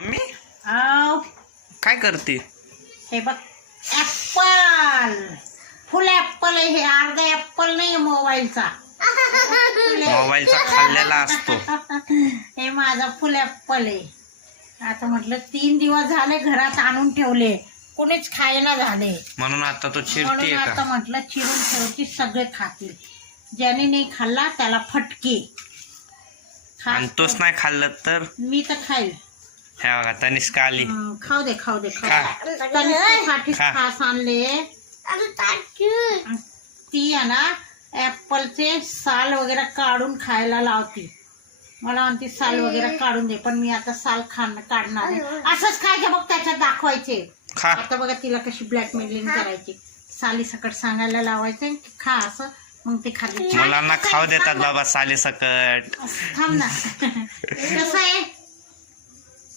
Mummy आव, काय करते? हे बघ ऍपल, फुल ऍपल आहे हे, अर्धा ऍपल नाही मोबाईलचा. मोबाईलचा खाल्लेला असतो. हे माझा फुल ऍपल आहे. आता म्हटलं 3 दिवस झाले घरात आणून ठेवले, कोणीच खायला झाले, म्हणून आता तो म्हणून चिरते आता का? म्हटलं चिरून ठेवती, सगळे खातील. ज्याने नाही खाल्ला त्याला फटके. आणि तोच नाही खाल्लं तर मी तर खाईल. हे बघा तनिष्का आली. खाऊ दे खाऊ दे खा. तनिष्कासाठी खा. खास आणले. ती आहे ना ऍपलचे साल वगैरे काढून खायला लावती. मला म्हणते साल वगैरे काढून दे, पण मी आता साल काढणार नाही. असंच खायचे बघ, त्याच्यात दाखवायचे. खा. आता बघा तिला कशी ब्लॅकमेलिंग करायची. साली सकट सांगायला लावायचे की खा असं, मग ते खाली. मुलांना खाऊ देतात बाबा साले सकट. थांब ना. कसं आहे